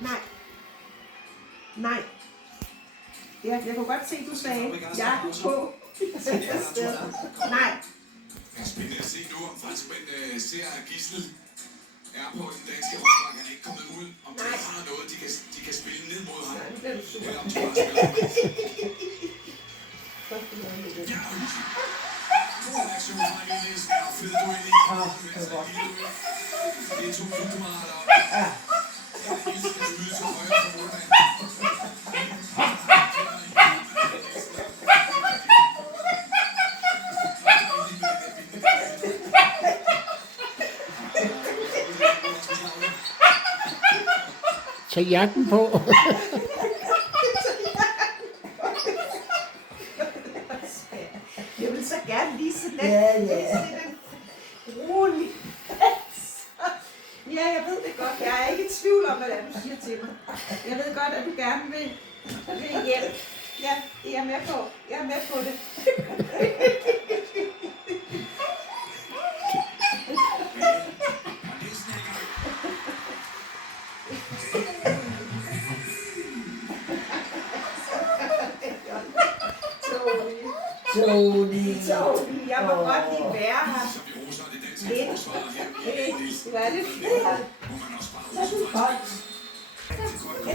Nej. Nej. Ja, jeg kunne godt se, du sagde, jeg er på. Nej. Det er spændende at se nu, om franskmænd ser, at Gisle er på den danske håndbank. Han er ikke kommet ud, om de har noget, de kan spille ned mod ham. Nej, nu bliver du sur. Eller om de bare spiller ham. Ja, god reaktion fra Elis. Ja, fed duel i. Det er to fugtemarer, der Gisle skal skyde til højre for målmanden. Tag jakken på. Jeg vil så gerne lige sådan lidt, Ja. sådan en rolig. Ja, jeg ved det godt. Jeg er ikke i tvivl om, hvad det er, du siger til mig. Jeg ved godt, at du gerne vil hjælpe. Ja, det er jeg med på. Jeg er med på det. Tony. Tony, jeg må godt lige være her. Så vi roser det danske Lidt. forsvar her. Du er lidt fed. Må man også bare Så er du rose godt. franskmændene.